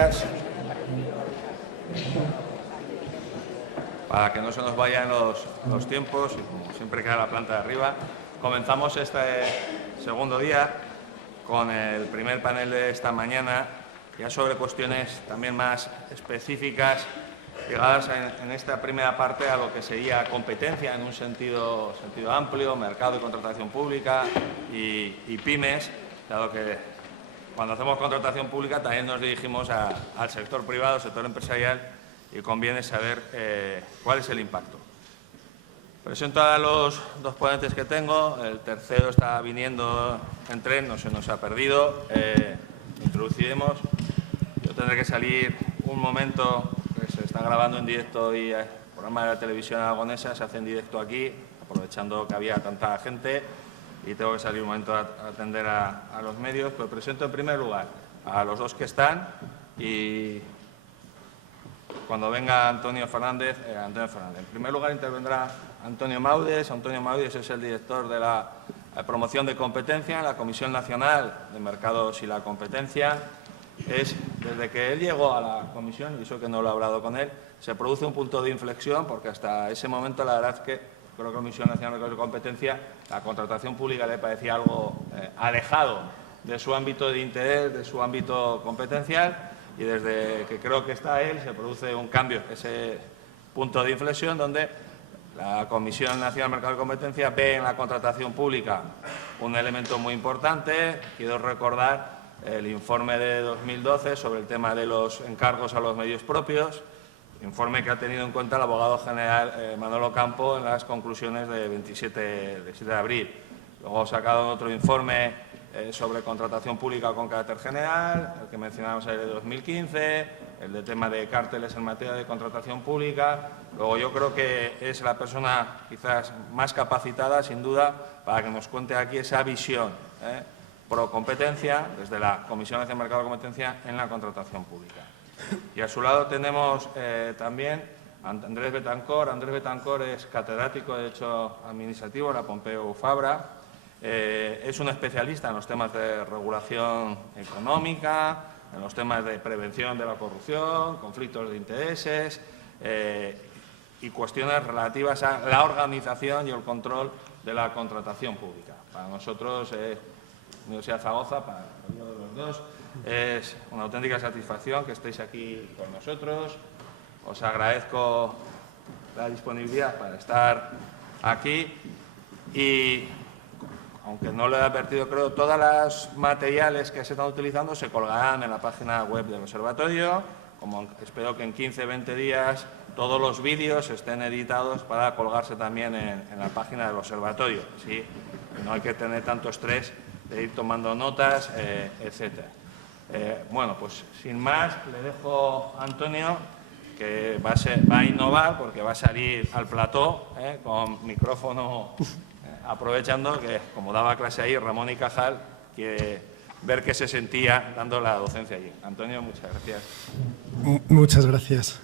Señorías, para que no se nos vayan los tiempos, y como siempre queda la planta de arriba, comenzamos este segundo día con el primer panel de esta mañana, ya sobre cuestiones también más específicas, ligadas en esta primera parte a lo que sería competencia en un sentido amplio, mercado y contratación pública y pymes, dado que cuando hacemos contratación pública también nos dirigimos al sector privado, al sector empresarial, y conviene saber cuál es el impacto. Presento a los dos ponentes que tengo. El tercero está viniendo en tren, no se nos ha perdido. Introduciremos. Yo tendré que salir un momento, que se está grabando en directo y el programa de la televisión aragonesa se hace en directo aquí, aprovechando que había tanta gente, y tengo que salir un momento a atender a los medios. Pero presento en primer lugar a los dos que están y cuando venga Antonio Fernández. En primer lugar intervendrá Antonio Maudes. Antonio Maudes es el director de la promoción de competencia en la Comisión Nacional de Mercados y la Competencia. Desde que él llegó a la comisión, y eso que no lo he hablado con él, se produce un punto de inflexión, porque hasta ese momento la verdad es que creo que la Comisión Nacional de Mercados y Competencia, la contratación pública le parecía algo alejado de su ámbito de interés, de su ámbito competencial, y desde que creo que está él se produce un cambio, ese punto de inflexión donde la Comisión Nacional de Mercado y Competencia ve en la contratación pública un elemento muy importante. Quiero recordar el informe de 2012 sobre el tema de los encargos a los medios propios, informe que ha tenido en cuenta el abogado general Manolo Campo en las conclusiones de 27 de abril. Luego ha sacado otro informe sobre contratación pública con carácter general, el que mencionamos ayer de 2015, el de tema de cárteles en materia de contratación pública. Luego yo creo que es la persona quizás más capacitada, sin duda, para que nos cuente aquí esa visión pro competencia desde la Comisión Nacional de Mercado y Competencia en la contratación pública. Y a su lado tenemos también a Andrés Betancor. Andrés Betancor es catedrático de Derecho Administrativo en la Pompeu Fabra. Es un especialista en los temas de regulación económica, en los temas de prevención de la corrupción, conflictos de intereses y cuestiones relativas a la organización y el control de la contratación pública. Para nosotros, Universidad de Zaragoza, para los dos, es una auténtica satisfacción que estéis aquí con nosotros. Os agradezco la disponibilidad para estar aquí y, aunque no lo he advertido, creo, todos los materiales que se están utilizando se colgarán en la página web del Observatorio. Como espero que en 15-20 días todos los vídeos estén editados para colgarse también en la página del Observatorio. ¿Sí? No hay que tener tanto estrés de ir tomando notas, etcétera. Bueno, pues sin más, le dejo a Antonio, que va a innovar porque va a salir al plató con micrófono. Aprovechando que, como daba clase ahí, Ramón y Cajal, quiere ver qué se sentía dando la docencia allí. Antonio, muchas gracias. Muchas gracias.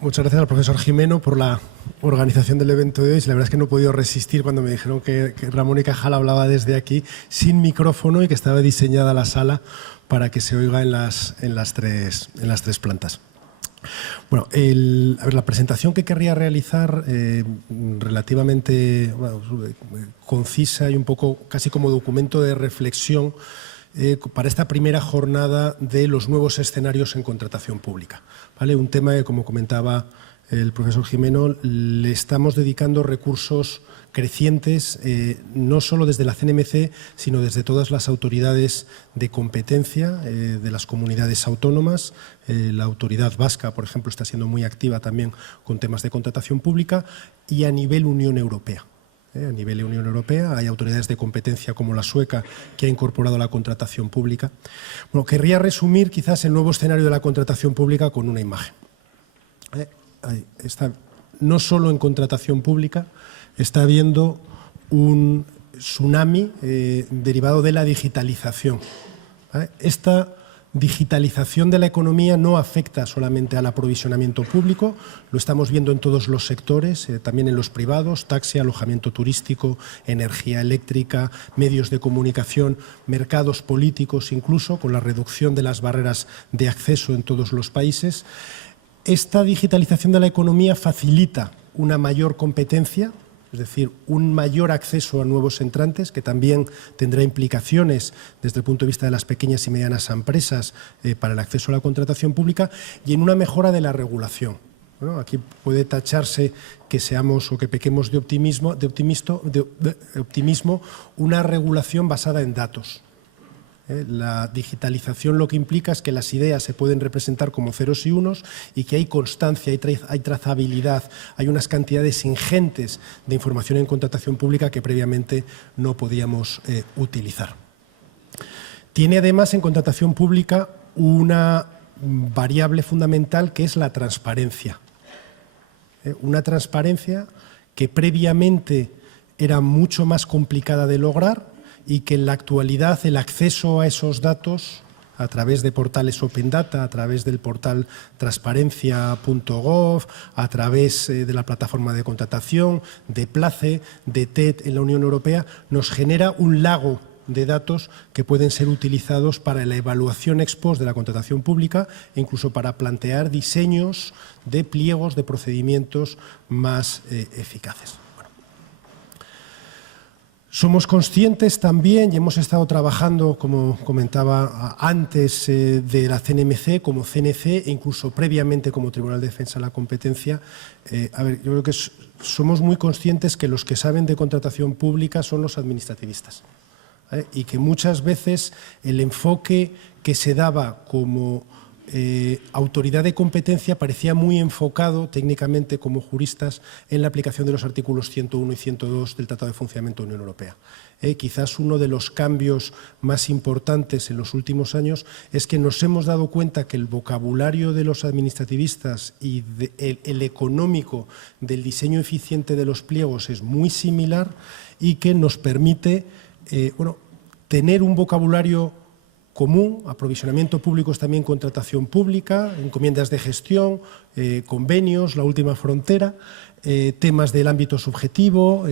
Muchas gracias al profesor Jimeno por la organización del evento de hoy. La verdad es que no he podido resistir cuando me dijeron que Ramón y Cajal hablaba desde aquí sin micrófono y que estaba diseñada la sala para que se oiga en las tres plantas. Bueno, la presentación que querría realizar, relativamente concisa y un poco casi como documento de reflexión para esta primera jornada de los nuevos escenarios en contratación pública. ¿Vale? Un tema que, como comentaba el profesor Jimeno, le estamos dedicando recursos crecientes, no solo desde la CNMC, sino desde todas las autoridades de competencia de las comunidades autónomas. La autoridad vasca, por ejemplo, está siendo muy activa también con temas de contratación pública, y a nivel Unión Europea. A nivel Unión Europea hay autoridades de competencia como la sueca, que ha incorporado la contratación pública. Bueno, querría resumir quizás el nuevo escenario de la contratación pública con una imagen. Ahí está. No solo en contratación pública, está habiendo un tsunami derivado de la digitalización. Esta digitalización de la economía no afecta solamente al aprovisionamiento público, lo estamos viendo en todos los sectores, también en los privados, taxi, alojamiento turístico, energía eléctrica, medios de comunicación, mercados políticos, incluso con la reducción de las barreras de acceso en todos los países. Esta digitalización de la economía facilita una mayor competencia, es decir, un mayor acceso a nuevos entrantes, que también tendrá implicaciones desde el punto de vista de las pequeñas y medianas empresas para el acceso a la contratación pública, y en una mejora de la regulación. Bueno, aquí puede tacharse que seamos o que pequemos de optimismo, una regulación basada en datos. La digitalización lo que implica es que las ideas se pueden representar como ceros y unos y que hay constancia, hay trazabilidad, hay unas cantidades ingentes de información en contratación pública que previamente no podíamos utilizar. Tiene además en contratación pública una variable fundamental que es la transparencia. Una transparencia que previamente era mucho más complicada de lograr y que en la actualidad el acceso a esos datos a través de portales Open Data, a través del portal transparencia.gov, a través de la plataforma de contratación, de PLACE, de TED en la Unión Europea, nos genera un lago de datos que pueden ser utilizados para la evaluación ex post de la contratación pública e incluso para plantear diseños de pliegos de procedimientos más eficaces. Somos conscientes también, y hemos estado trabajando, como comentaba antes, de la CNMC como CNC e incluso previamente como Tribunal de Defensa de la Competencia. Yo creo que somos muy conscientes que los que saben de contratación pública son los administrativistas, y que muchas veces el enfoque que se daba como autoridad de competencia parecía muy enfocado técnicamente como juristas en la aplicación de los artículos 101 y 102 del Tratado de Funcionamiento de la Unión Europea. Quizás uno de los cambios más importantes en los últimos años es que nos hemos dado cuenta que el vocabulario de los administrativistas y el económico del diseño eficiente de los pliegos es muy similar y que nos permite tener un vocabulario común, aprovisionamiento público es también contratación pública, encomiendas de gestión, convenios, la última frontera, temas del ámbito subjetivo,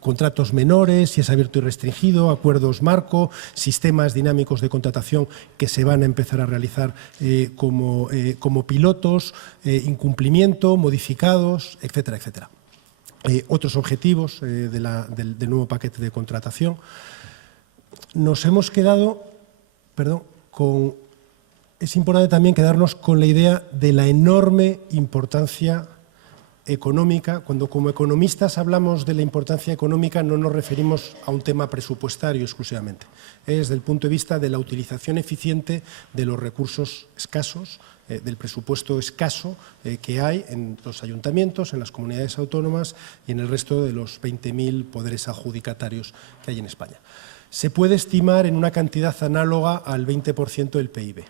contratos menores, si es abierto y restringido, acuerdos marco, sistemas dinámicos de contratación que se van a empezar a realizar como pilotos, incumplimiento, modificados, etcétera, etcétera. Otros objetivos del nuevo paquete de contratación. Nos hemos quedado es importante también quedarnos con la idea de la enorme importancia económica. Cuando como economistas hablamos de la importancia económica no nos referimos a un tema presupuestario exclusivamente. Desde el punto de vista de la utilización eficiente de los recursos escasos, del presupuesto escaso que hay en los ayuntamientos, en las comunidades autónomas y en el resto de los 20.000 poderes adjudicatarios que hay en España. Se puede estimar en una cantidad análoga al 20% del PIB.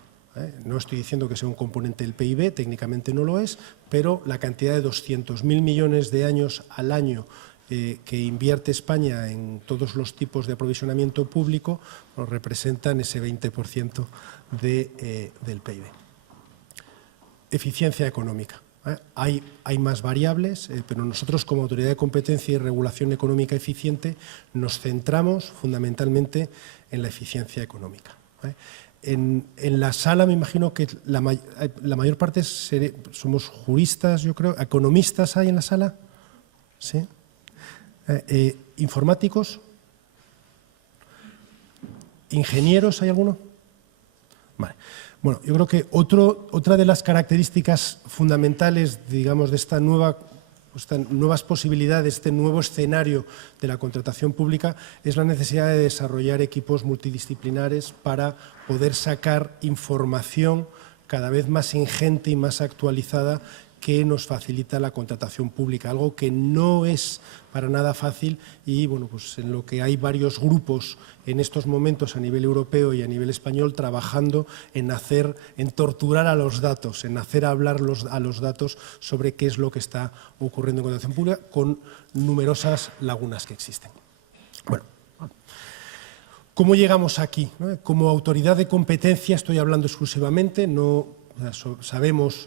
No estoy diciendo que sea un componente del PIB, técnicamente no lo es, pero la cantidad de 200.000 millones de años al año que invierte España en todos los tipos de aprovisionamiento público representan ese 20% del PIB. Eficiencia económica. Hay más variables, pero nosotros como Autoridad de Competencia y Regulación Económica Eficiente nos centramos fundamentalmente en la eficiencia económica. En la sala me imagino que la mayor parte somos juristas, yo creo. ¿Economistas hay en la sala? ¿Sí? ¿Informáticos? ¿Ingenieros hay alguno? Vale. Bueno, yo creo que otra de las características fundamentales, digamos, de estas nuevas posibilidades, este nuevo escenario de la contratación pública es la necesidad de desarrollar equipos multidisciplinares para poder sacar información cada vez más ingente y más actualizada que nos facilita la contratación pública, algo que no es para nada fácil y bueno, pues en lo que hay varios grupos en estos momentos a nivel europeo y a nivel español trabajando en torturar a los datos, en hacer hablar a los datos sobre qué es lo que está ocurriendo en contratación pública con numerosas lagunas que existen. Bueno, ¿Cómo llegamos aquí? Como autoridad de competencia estoy hablando exclusivamente, no sabemos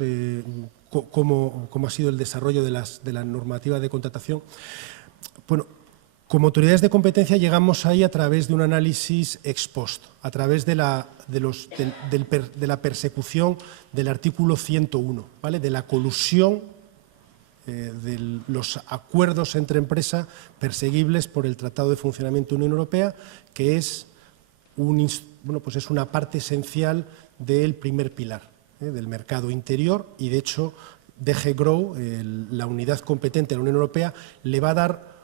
cómo ha sido el desarrollo de la normativa de contratación. Bueno, como autoridades de competencia llegamos ahí a través de un análisis ex post, a través de la persecución del artículo 101, ¿vale? De la colusión de los acuerdos entre empresas perseguibles por el Tratado de Funcionamiento de la Unión Europea, que es, es una parte esencial del primer pilar del mercado interior y, de hecho, DG GROW, la unidad competente de la Unión Europea, le va a dar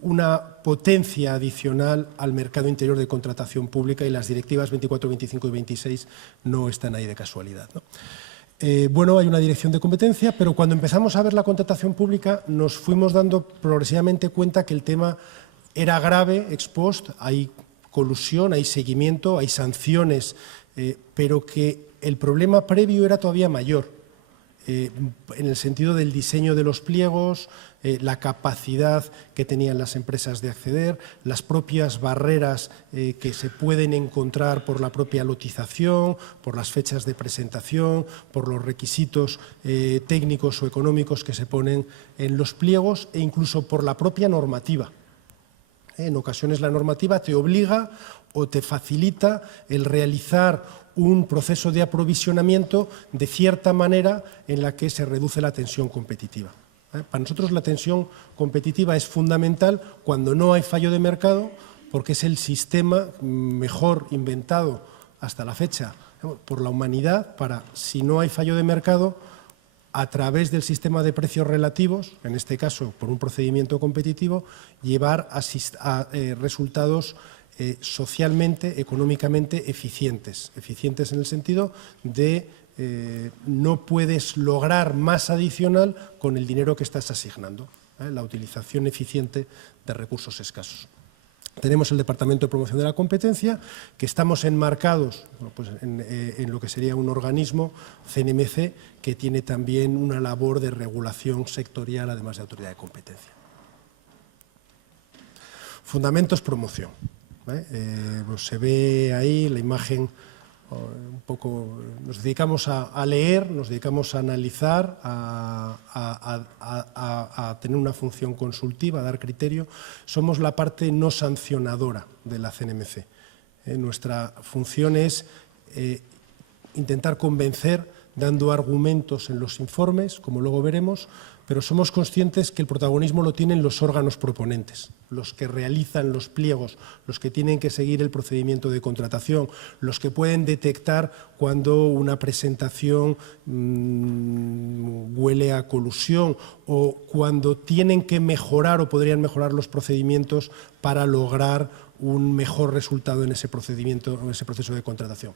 una potencia adicional al mercado interior de contratación pública, y las directivas 24, 25 y 26 no están ahí de casualidad, ¿no? Bueno, hay una dirección de competencia, pero cuando empezamos a ver la contratación pública nos fuimos dando progresivamente cuenta que el tema era grave, ex post, hay colusión, hay seguimiento, hay sanciones, pero que el problema previo era todavía mayor, en el sentido del diseño de los pliegos, la capacidad que tenían las empresas de acceder, las propias barreras que se pueden encontrar por la propia lotización, por las fechas de presentación, por los requisitos técnicos o económicos que se ponen en los pliegos e incluso por la propia normativa. En ocasiones la normativa te obliga o te facilita el realizar un proceso de aprovisionamiento de cierta manera en la que se reduce la tensión competitiva. Para nosotros la tensión competitiva es fundamental cuando no hay fallo de mercado, porque es el sistema mejor inventado hasta la fecha por la humanidad para, si no hay fallo de mercado, a través del sistema de precios relativos, en este caso por un procedimiento competitivo, llevar a resultados socialmente, económicamente eficientes. Eficientes en el sentido de no puedes lograr más adicional con el dinero que estás asignando, la utilización eficiente de recursos escasos. Tenemos el Departamento de Promoción de la Competencia, que estamos enmarcados en lo que sería un organismo, CNMC, que tiene también una labor de regulación sectorial, además de autoridad de competencia. Fundamentos promoción. Se ve ahí la imagen, un poco, nos dedicamos a leer, nos dedicamos a analizar, a tener una función consultiva, a dar criterio. Somos la parte no sancionadora de la CNMC. Nuestra función es intentar convencer, dando argumentos en los informes, como luego veremos, pero somos conscientes que el protagonismo lo tienen los órganos proponentes, los que realizan los pliegos, los que tienen que seguir el procedimiento de contratación, los que pueden detectar cuando una presentación huele a colusión o cuando tienen que mejorar o podrían mejorar los procedimientos para lograr un mejor resultado en ese procedimiento, en ese proceso de contratación.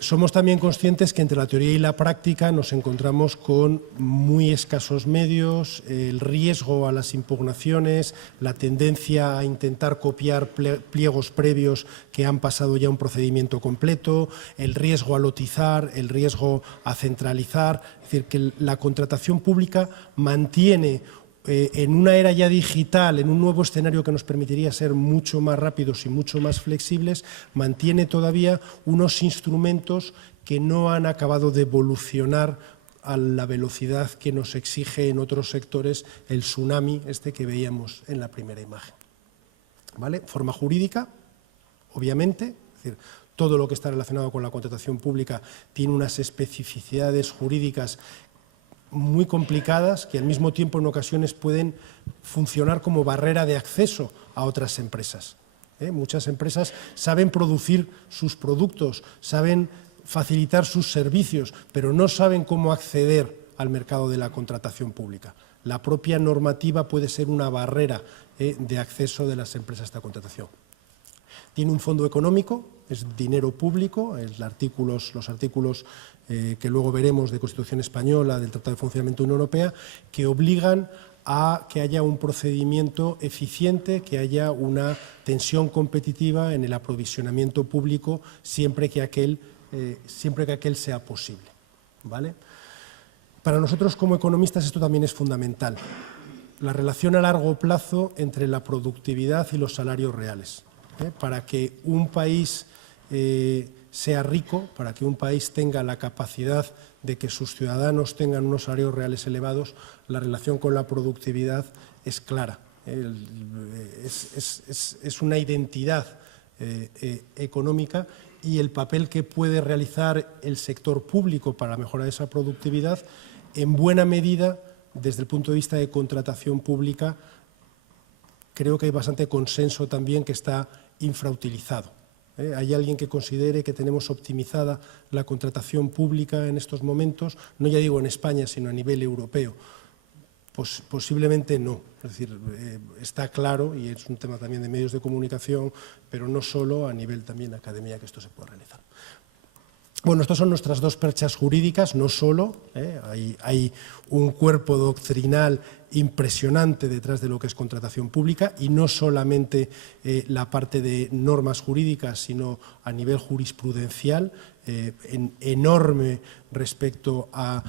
Somos también conscientes que entre la teoría y la práctica nos encontramos con muy escasos medios, el riesgo a las impugnaciones, la tendencia a intentar copiar pliegos previos que han pasado ya un procedimiento completo, el riesgo a lotizar, el riesgo a centralizar. Es decir, que la contratación pública mantiene en una era ya digital, en un nuevo escenario que nos permitiría ser mucho más rápidos y mucho más flexibles, mantiene todavía unos instrumentos que no han acabado de evolucionar a la velocidad que nos exige en otros sectores el tsunami que veíamos en la primera imagen. ¿Vale? Forma jurídica, obviamente, es decir, todo lo que está relacionado con la contratación pública tiene unas especificidades jurídicas muy complicadas que al mismo tiempo en ocasiones pueden funcionar como barrera de acceso a otras empresas. Muchas empresas saben producir sus productos, saben facilitar sus servicios, pero no saben cómo acceder al mercado de la contratación pública. La propia normativa puede ser una barrera de acceso de las empresas a esta contratación. Tiene un fondo económico, es dinero público, los artículos que luego veremos de Constitución Española, del Tratado de Funcionamiento de la Unión Europea, que obligan a que haya un procedimiento eficiente, que haya una tensión competitiva en el aprovisionamiento público siempre que aquel sea posible. ¿Vale? Para nosotros como economistas esto también es fundamental. La relación a largo plazo entre la productividad y los salarios reales. Para que un país sea rico, para que un país tenga la capacidad de que sus ciudadanos tengan unos salarios reales elevados, la relación con la productividad es clara. Es una identidad económica, y el papel que puede realizar el sector público para mejorar esa productividad, en buena medida, desde el punto de vista de contratación pública, creo que hay bastante consenso también que está infrautilizado. ¿Hay alguien que considere que tenemos optimizada la contratación pública en estos momentos? No ya digo en España, sino a nivel europeo. Pues posiblemente no. Es decir, está claro, y es un tema también de medios de comunicación, pero no solo, a nivel también de academia, que esto se puede realizar. Bueno, estas son nuestras dos perchas jurídicas, no solo, hay un cuerpo doctrinal impresionante detrás de lo que es contratación pública, y no solamente la parte de normas jurídicas, sino a nivel jurisprudencial, enorme respecto a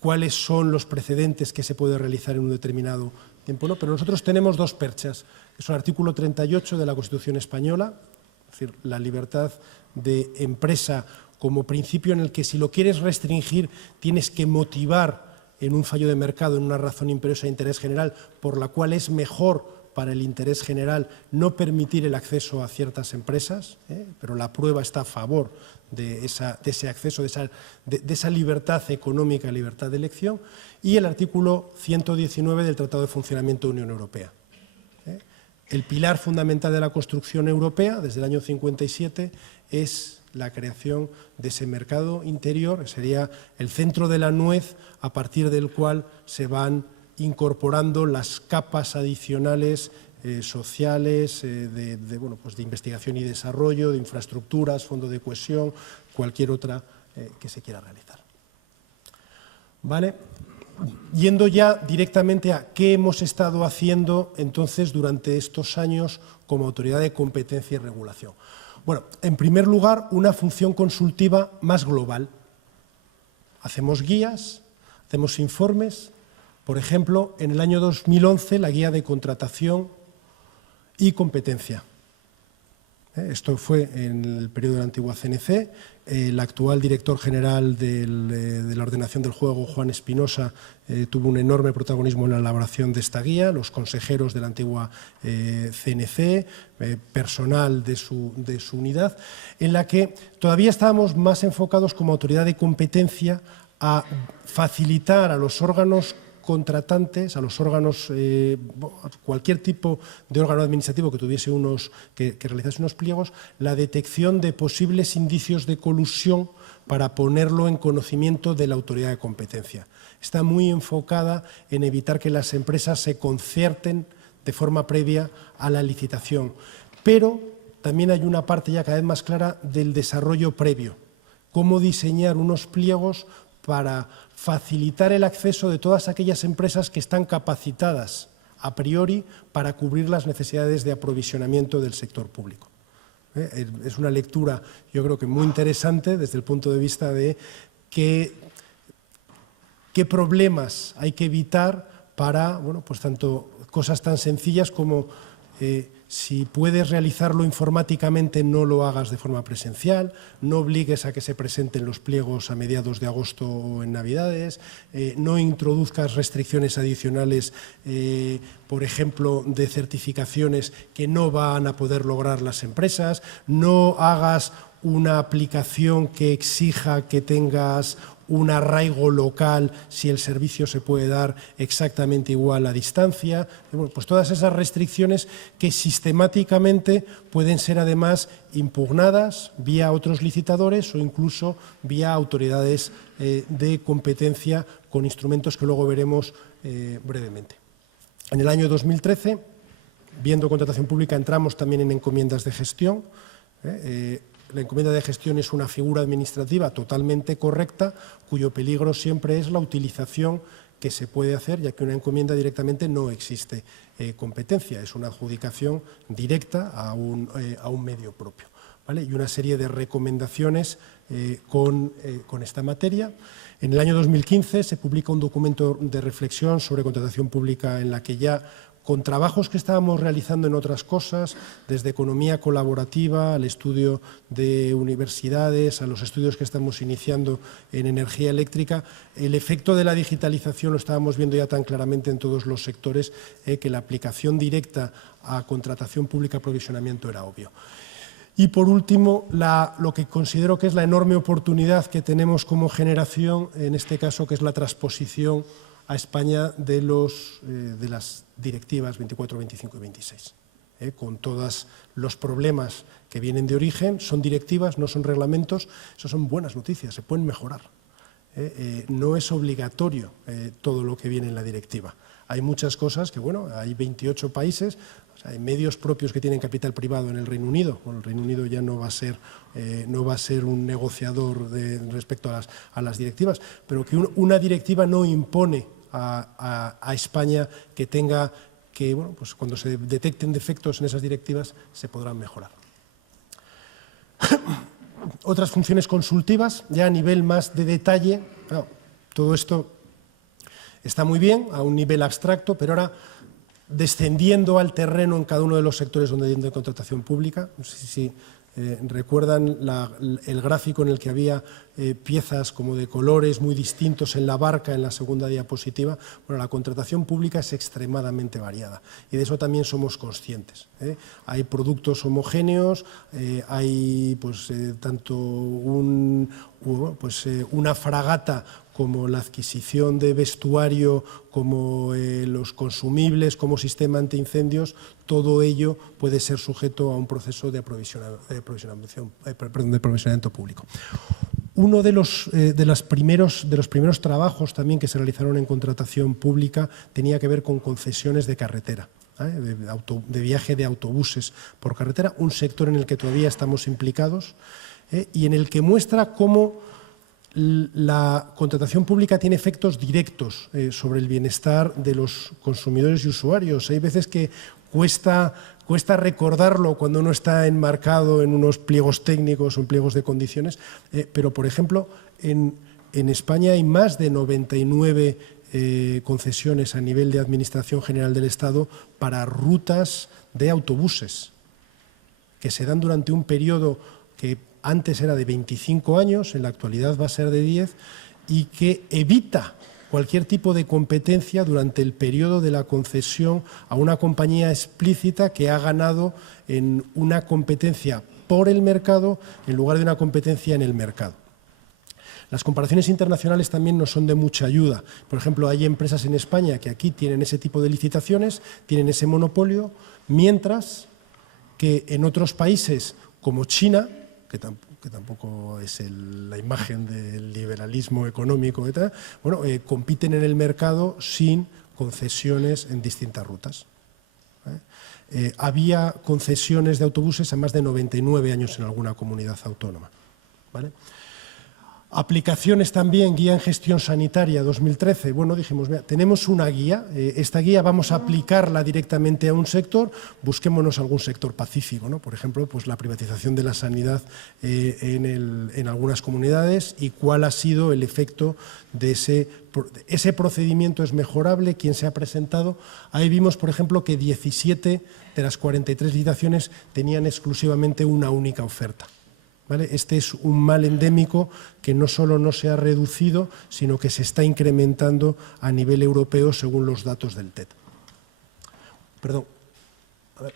cuáles son los precedentes que se puede realizar en un determinado tiempo, ¿no? Pero nosotros tenemos dos perchas, que son el artículo 38 de la Constitución española, es decir, la libertad de empresa como principio en el que, si lo quieres restringir, tienes que motivar en un fallo de mercado, en una razón imperiosa de interés general, por la cual es mejor para el interés general no permitir el acceso a ciertas empresas, pero la prueba está a favor de ese acceso, de esa libertad económica, libertad de elección, y el artículo 119 del Tratado de Funcionamiento de la Unión Europea. El pilar fundamental de la construcción europea, desde el año 57, es la creación de ese mercado interior, que sería el centro de la nuez a partir del cual se van incorporando las capas adicionales sociales, de investigación y desarrollo, de infraestructuras, fondo de cohesión, cualquier otra que se quiera realizar. ¿Vale? Yendo ya directamente a qué hemos estado haciendo entonces durante estos años como autoridad de competencia y regulación. Bueno, en primer lugar, una función consultiva más global. Hacemos guías, hacemos informes. Por ejemplo, en el año 2011, la guía de contratación y competencia. Esto fue en el periodo de la antigua CNC. El actual director general de la ordenación del juego, Juan Espinosa, tuvo un enorme protagonismo en la elaboración de esta guía, los consejeros de la antigua CNC, personal de su unidad, en la que todavía estábamos más enfocados como autoridad de competencia a facilitar a los órganos contratantes, a los órganos, cualquier tipo de órgano administrativo que tuviese que realizase unos pliegos, la detección de posibles indicios de colusión para ponerlo en conocimiento de la autoridad de competencia. Está muy enfocada en evitar que las empresas se concerten de forma previa a la licitación, pero también hay una parte ya cada vez más clara del desarrollo previo, cómo diseñar unos pliegos para facilitar el acceso de todas aquellas empresas que están capacitadas a priori para cubrir las necesidades de aprovisionamiento del sector público. Es una lectura, yo creo que muy interesante desde el punto de vista de qué problemas hay que evitar para, pues tanto cosas tan sencillas como si puedes realizarlo informáticamente, no lo hagas de forma presencial, no obligues a que se presenten los pliegos a mediados de agosto o en Navidades, no introduzcas restricciones adicionales, por ejemplo, de certificaciones que no van a poder lograr las empresas, no hagas una aplicación que exija que tengas un arraigo local si el servicio se puede dar exactamente igual a distancia. Bueno, pues todas esas restricciones que sistemáticamente pueden ser además impugnadas vía otros licitadores o incluso vía autoridades de competencia con instrumentos que luego veremos brevemente. En el año 2013, viendo contratación pública, entramos también en encomiendas de gestión. La encomienda de gestión es una figura administrativa totalmente correcta, cuyo peligro siempre es la utilización que se puede hacer, ya que una encomienda directamente no existe competencia, es una adjudicación directa a un medio propio, ¿vale? Y una serie de recomendaciones con esta materia. En el año 2015 se publica un documento de reflexión sobre contratación pública en la que ya con trabajos que estábamos realizando en otras cosas, desde economía colaborativa al estudio de universidades, a los estudios que estamos iniciando en energía eléctrica, el efecto de la digitalización lo estábamos viendo ya tan claramente en todos los sectores que la aplicación directa a contratación pública aprovisionamiento era obvio. Y por último, lo que considero que es la enorme oportunidad que tenemos como generación, en este caso, que es la transposición a España de las directivas 24, 25 y 26. Con todos los problemas que vienen de origen, son directivas, no son reglamentos, eso son buenas noticias, se pueden mejorar. No es obligatorio todo lo que viene en la directiva. Hay muchas cosas que, bueno, hay 28 países, o sea, hay medios propios que tienen capital privado en el Reino Unido. Bueno, el Reino Unido ya no va a ser un negociador respecto a las directivas, pero que una directiva no impone a España que tenga que, bueno, pues cuando se detecten defectos en esas directivas se podrán mejorar. Otras funciones consultivas, ya a nivel más de detalle. Claro, todo esto está muy bien a un nivel abstracto, pero ahora descendiendo al terreno en cada uno de los sectores donde hay contratación pública. No sé si recuerdan el gráfico en el que había piezas como de colores muy distintos en la barca en la segunda diapositiva. Bueno, la contratación pública es extremadamente variada y de eso también somos conscientes. Hay productos homogéneos, hay pues, tanto una fragata como la adquisición de vestuario, como los consumibles, como sistema antiincendios, todo ello puede ser sujeto a un proceso de aprovisionamiento público. Uno de los primeros trabajos también que se realizaron en contratación pública tenía que ver con concesiones de carretera, de viaje de autobuses por carretera, un sector en el que todavía estamos implicados y en el que muestra cómo la contratación pública tiene efectos directos sobre el bienestar de los consumidores y usuarios. Hay veces que cuesta recordarlo cuando uno está enmarcado en unos pliegos técnicos o en pliegos de condiciones, pero, por ejemplo, en España hay más de 99 concesiones a nivel de Administración General del Estado para rutas de autobuses que se dan durante un periodo que antes era de 25 años, en la actualidad va a ser de 10, y que evita cualquier tipo de competencia durante el periodo de la concesión a una compañía explícita que ha ganado en una competencia por el mercado en lugar de una competencia en el mercado. Las comparaciones internacionales también nos son de mucha ayuda. Por ejemplo, hay empresas en España que aquí tienen ese tipo de licitaciones, tienen ese monopolio, mientras que en otros países como China, que tampoco es la imagen del liberalismo económico, bueno, compiten en el mercado sin concesiones en distintas rutas. Había concesiones de autobuses a más de 99 años en alguna comunidad autónoma. ¿Vale? Aplicaciones también, guía en gestión sanitaria 2013. Bueno, dijimos, mira, tenemos una guía, esta guía vamos a aplicarla directamente a un sector, busquémonos algún sector pacífico, ¿no? Por ejemplo, pues la privatización de la sanidad en algunas comunidades y cuál ha sido el efecto de ese procedimiento. ¿Es mejorable? ¿Quién se ha presentado? Ahí vimos, por ejemplo, que 17 de las 43 licitaciones tenían exclusivamente una única oferta. ¿Vale? Este es un mal endémico que no solo no se ha reducido, sino que se está incrementando a nivel europeo según los datos del TED. Perdón. A ver.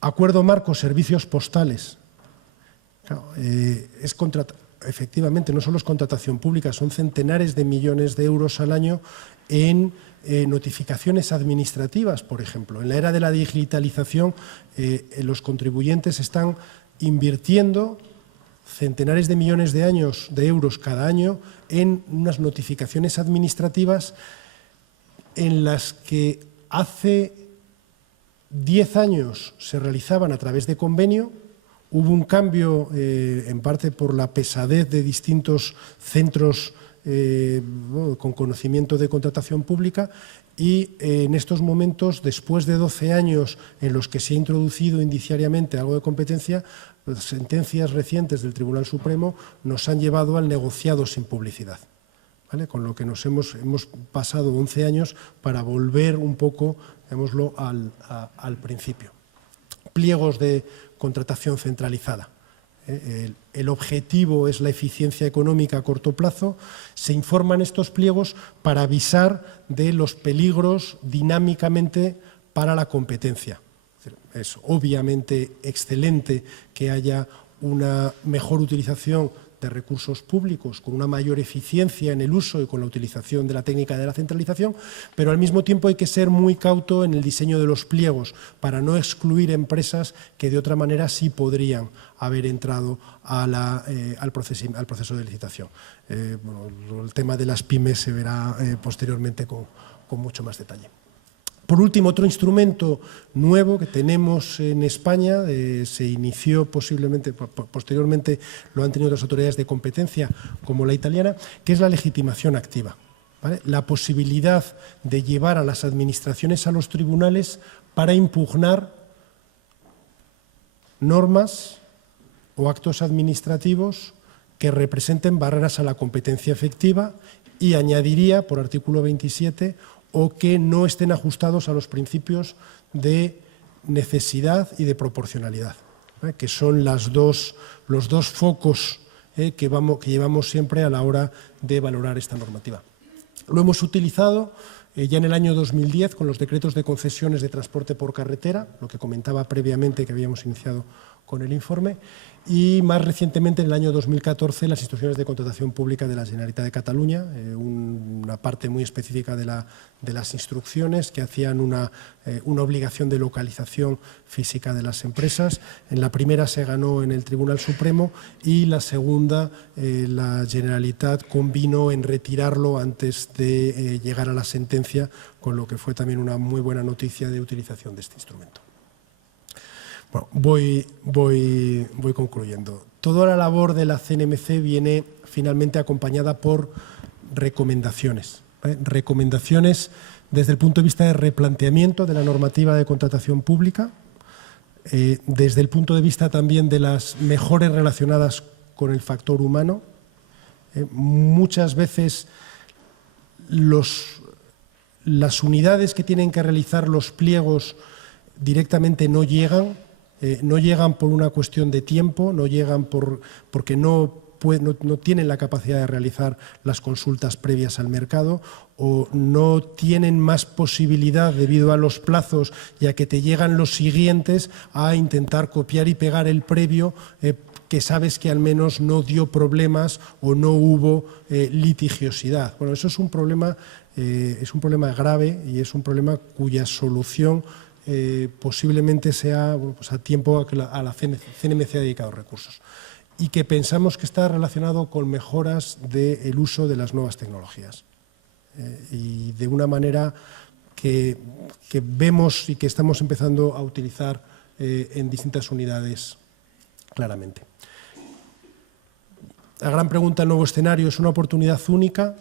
Acuerdo marco, servicios postales. Claro, efectivamente, no solo es contratación pública, son centenares de millones de euros al año en notificaciones administrativas, por ejemplo. En la era de la digitalización, los contribuyentes están invirtiendo centenares de millones de euros cada año en unas notificaciones administrativas en las que hace 10 años se realizaban a través de convenio. Hubo un cambio, en parte por la pesadez de distintos centros con conocimiento de contratación pública, y en estos momentos, después de 12 años en los que se ha introducido indiciariamente algo de competencia, las sentencias recientes del Tribunal Supremo nos han llevado al negociado sin publicidad. ¿vale? Con lo que hemos pasado 11 años para volver un poco, digámoslo, al principio. Pliegos de contratación centralizada. El objetivo es la eficiencia económica a corto plazo. Se informan estos pliegos para avisar de los peligros dinámicamente para la competencia. Es obviamente excelente que haya una mejor utilización de recursos públicos, con una mayor eficiencia en el uso y con la utilización de la técnica de la centralización, pero al mismo tiempo hay que ser muy cauto en el diseño de los pliegos para no excluir empresas que de otra manera sí podrían haber entrado al proceso de licitación. Bueno, el tema de las pymes se verá posteriormente con mucho más detalle. Por último, otro instrumento nuevo que tenemos en España, se inició posteriormente lo han tenido otras autoridades de competencia, como la italiana, que es la legitimación activa, ¿vale? La posibilidad de llevar a las administraciones a los tribunales para impugnar normas o actos administrativos que representen barreras a la competencia efectiva, y añadiría, por artículo 27, o que no estén ajustados a los principios de necesidad y de proporcionalidad, que son los dos focos que llevamos siempre a la hora de valorar esta normativa. Lo hemos utilizado ya en el año 2010 con los decretos de concesiones de transporte por carretera, lo que comentaba previamente que habíamos iniciado con el informe, y más recientemente en el año 2014 las instrucciones de contratación pública de la Generalitat de Cataluña, una parte muy específica de las instrucciones que hacían una obligación de localización física de las empresas. En la primera se ganó en el Tribunal Supremo y la segunda la Generalitat convino en retirarlo antes de llegar a la sentencia, con lo que fue también una muy buena noticia de utilización de este instrumento. Bueno, voy concluyendo. Toda la labor de la CNMC viene finalmente acompañada por recomendaciones. Recomendaciones desde el punto de vista de replanteamiento de la normativa de contratación pública, desde el punto de vista también de las mejoras relacionadas con el factor humano. Muchas veces las unidades que tienen que realizar los pliegos directamente no llegan por una cuestión de tiempo, no llegan porque no tienen la capacidad de realizar las consultas previas al mercado, o no tienen más posibilidad debido a los plazos, ya que te llegan los siguientes, a intentar copiar y pegar el previo, que sabes que al menos no dio problemas o no hubo litigiosidad. Bueno, eso es un problema grave y es un problema cuya solución posiblemente sea a tiempo a la CNMC ha dedicado recursos, y que pensamos que está relacionado con mejoras del uso de las nuevas tecnologías, y de una manera que vemos y que estamos empezando a utilizar en distintas unidades claramente. La gran pregunta del nuevo escenario: ¿es una oportunidad única?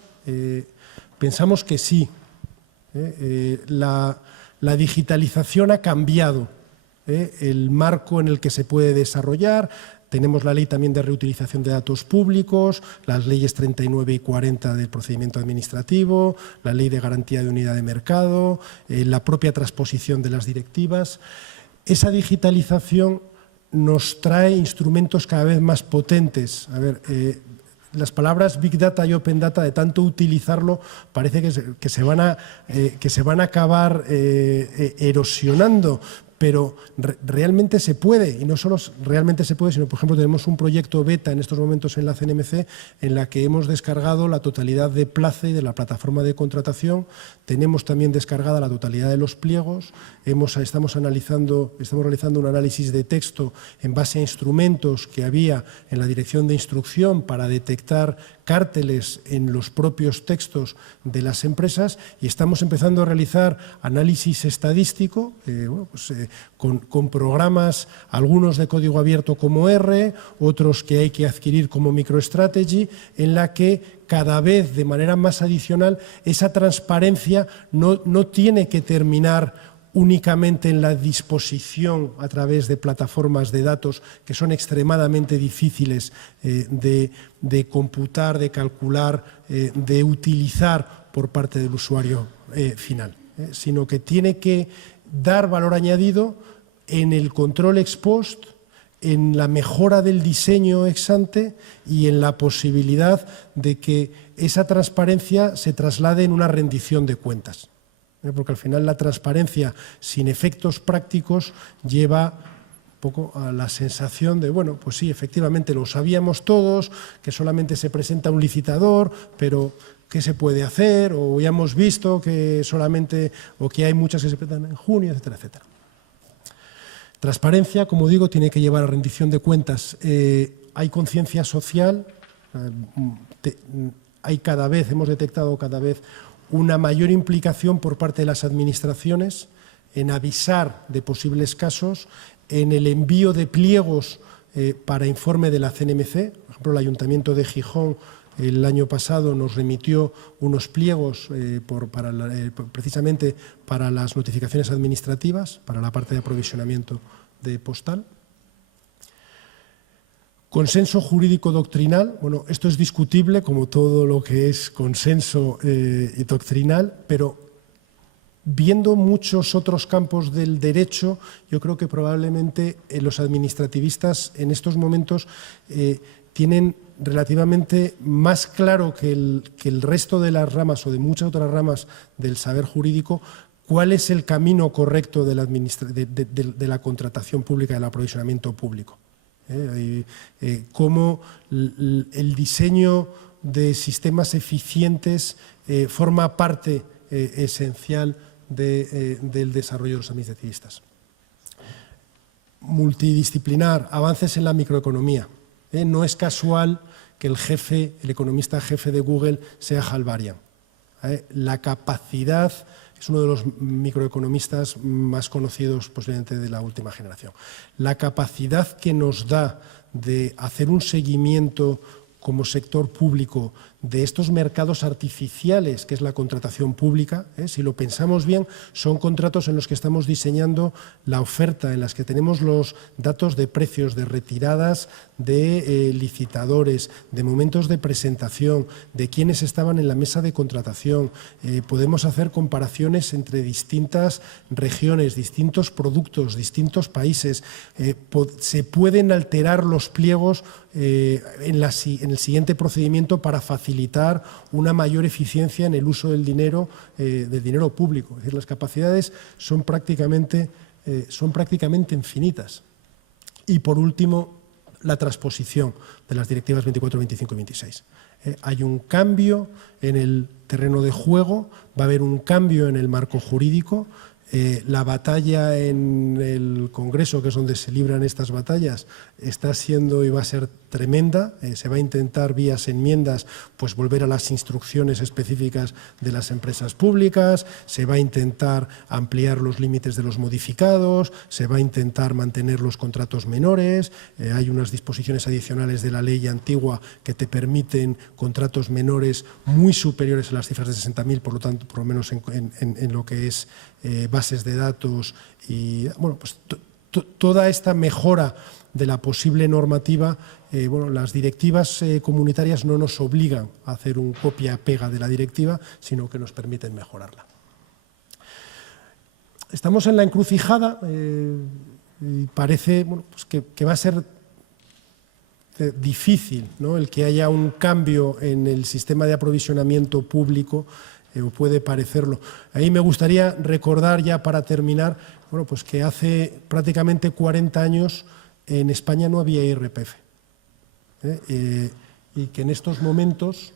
Pensamos que sí. La digitalización ha cambiado el marco en el que se puede desarrollar. Tenemos la ley también de reutilización de datos públicos, las leyes 39 y 40 del procedimiento administrativo, la ley de garantía de unidad de mercado, la propia transposición de las directivas. Esa digitalización nos trae instrumentos cada vez más potentes. Las palabras Big Data y Open Data, de tanto utilizarlo, parece que se van a acabar erosionando, pero realmente se puede, y no solo realmente se puede, sino, por ejemplo, tenemos un proyecto beta en estos momentos en la CNMC en la que hemos descargado la totalidad de Place, de la plataforma de contratación. Tenemos también descargada la totalidad de los pliegos. Estamos realizando un análisis de texto en base a instrumentos que había en la dirección de instrucción para detectar cárteles en los propios textos de las empresas, y estamos empezando a realizar análisis estadístico con programas, algunos de código abierto como R, otros que hay que adquirir como MicroStrategy, en la que cada vez de manera más adicional esa transparencia no tiene que terminar únicamente en la disposición a través de plataformas de datos que son extremadamente difíciles de computar, de calcular, de utilizar por parte del usuario final, sino que tiene que dar valor añadido en el control ex post, en la mejora del diseño ex ante y en la posibilidad de que esa transparencia se traslade en una rendición de cuentas. Porque al final la transparencia sin efectos prácticos lleva un poco a la sensación de, bueno, pues sí, efectivamente lo sabíamos todos, que solamente se presenta un licitador, pero ¿qué se puede hacer? O ya hemos visto que solamente, o que hay muchas que se presentan en junio, etcétera, etcétera. Transparencia, como digo, tiene que llevar a rendición de cuentas. Hay conciencia social, hemos detectado cada vez una mayor implicación por parte de las administraciones en avisar de posibles casos, en el envío de pliegos para informe de la CNMC. Por ejemplo, el Ayuntamiento de Gijón el año pasado nos remitió unos pliegos precisamente para las notificaciones administrativas, para la parte de aprovisionamiento de postal. Consenso jurídico doctrinal, bueno, esto es discutible como todo lo que es consenso doctrinal, pero viendo muchos otros campos del derecho, yo creo que probablemente los administrativistas en estos momentos tienen relativamente más claro que el resto de las ramas o de muchas otras ramas del saber jurídico cuál es el camino correcto de la contratación pública, del aprovisionamiento público. Cómo el diseño de sistemas eficientes forma parte esencial del desarrollo de los administrativistas. Multidisciplinar, avances en la microeconomía. No es casual que el economista jefe de Google sea Hal Varian. La capacidad, es uno de los microeconomistas más conocidos posiblemente de la última generación. La capacidad que nos da de hacer un seguimiento como sector público de estos mercados artificiales, que es la contratación pública, si lo pensamos bien, son contratos en los que estamos diseñando la oferta, en las que tenemos los datos de precios, de retiradas de licitadores, de momentos de presentación, de quienes estaban en la mesa de contratación. Podemos hacer comparaciones entre distintas regiones, distintos productos, distintos países. Se pueden alterar los pliegos en el siguiente procedimiento para facilitar una mayor eficiencia en el uso del dinero público. Es decir, las capacidades son prácticamente infinitas. Y por último, la transposición de las directivas 24, 25 y 26. Hay un cambio en el terreno de juego, va a haber un cambio en el marco jurídico. La batalla en el Congreso, que es donde se libran estas batallas, está siendo y va a ser tremenda. Se va a intentar, vía enmiendas, pues volver a las instrucciones específicas de las empresas públicas, se va a intentar ampliar los límites de los modificados, se va a intentar mantener los contratos menores. Hay unas disposiciones adicionales de la ley antigua que te permiten contratos menores muy superiores a las cifras de 60.000, por lo tanto, por lo menos en lo que es bases de datos y bueno, pues toda esta mejora de la posible normativa. Las directivas comunitarias no nos obligan a hacer un copia-pega de la directiva, sino que nos permiten mejorarla. Estamos en la encrucijada y parece pues que va a ser difícil, ¿no?, el que haya un cambio en el sistema de aprovisionamiento público, o puede parecerlo. Ahí me gustaría recordar, ya para terminar, pues que hace prácticamente 40 años en España no había IRPF. Y que en estos momentos,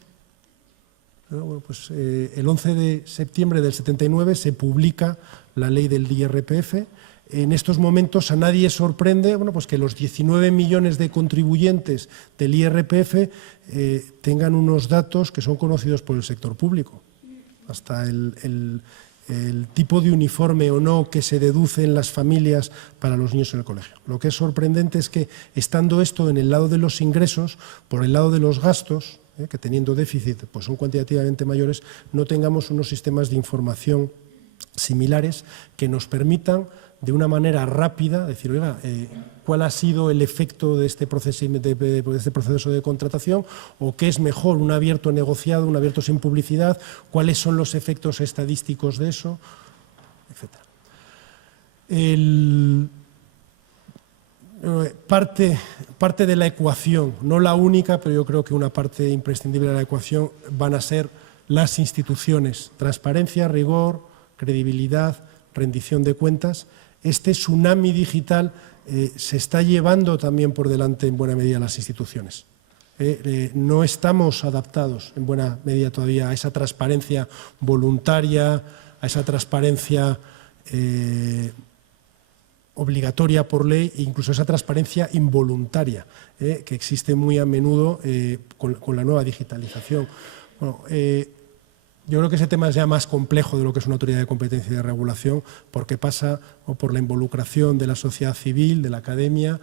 el 11 de septiembre del 79 se publica la ley del IRPF. En estos momentos a nadie sorprende pues que los 19 millones de contribuyentes del IRPF tengan unos datos que son conocidos por el sector público. Hasta el tipo de uniforme o no que se deduce en las familias para los niños en el colegio. Lo que es sorprendente es que, estando esto en el lado de los ingresos, por el lado de los gastos, que teniendo déficit pues son cuantitativamente mayores, no tengamos unos sistemas de información similares que nos permitan de una manera rápida decir, oiga, ¿cuál ha sido el efecto de este proceso de contratación? ¿O qué es mejor, un abierto negociado, un abierto sin publicidad? ¿Cuáles son los efectos estadísticos de eso? Etcétera. Parte de la ecuación, no la única, pero yo creo que una parte imprescindible de la ecuación van a ser las instituciones. Transparencia, rigor, credibilidad, rendición de cuentas. Este tsunami digital se está llevando también por delante en buena medida las instituciones. No estamos adaptados en buena medida todavía a esa transparencia voluntaria, a esa transparencia obligatoria por ley e incluso esa transparencia involuntaria que existe muy a menudo con la nueva digitalización. Bueno, yo creo que ese tema es ya más complejo de lo que es una autoridad de competencia y de regulación, porque pasa por la involucración de la sociedad civil, de la academia,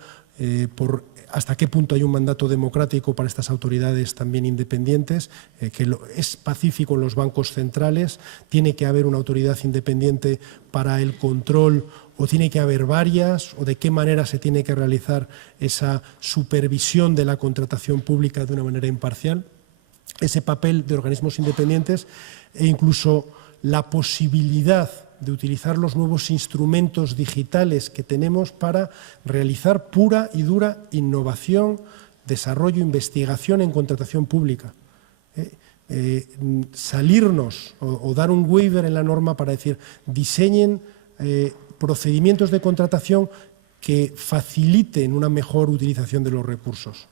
por hasta qué punto hay un mandato democrático para estas autoridades también independientes, que es pacífico en los bancos centrales, tiene que haber una autoridad independiente para el control o tiene que haber varias, o de qué manera se tiene que realizar esa supervisión de la contratación pública de una manera imparcial. Ese papel de organismos independientes e incluso la posibilidad de utilizar los nuevos instrumentos digitales que tenemos para realizar pura y dura innovación, desarrollo, investigación en contratación pública. Salirnos o dar un waiver en la norma para decir diseñen procedimientos de contratación que faciliten una mejor utilización de los recursos.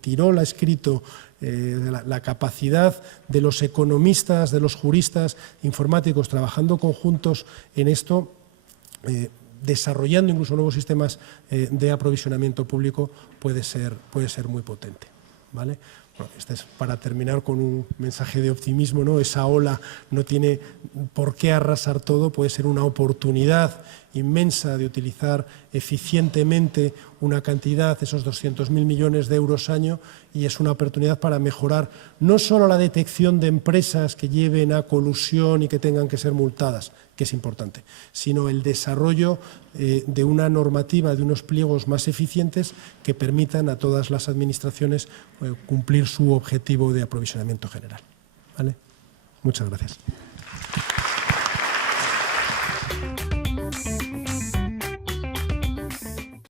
Tirol ha escrito la capacidad de los economistas, de los juristas informáticos trabajando conjuntos en esto, desarrollando incluso nuevos sistemas de aprovisionamiento público, puede ser muy potente, ¿vale? Bueno, este es para terminar con un mensaje de optimismo, ¿no? Esa ola no tiene por qué arrasar todo, puede ser una oportunidad inmensa de utilizar eficientemente una cantidad, esos 200.000 millones de euros año, y es una oportunidad para mejorar no solo la detección de empresas que lleven a colusión y que tengan que ser multadas, que es importante, sino el desarrollo de una normativa, de unos pliegos más eficientes que permitan a todas las administraciones cumplir su objetivo de aprovisionamiento general. ¿Vale? Muchas gracias.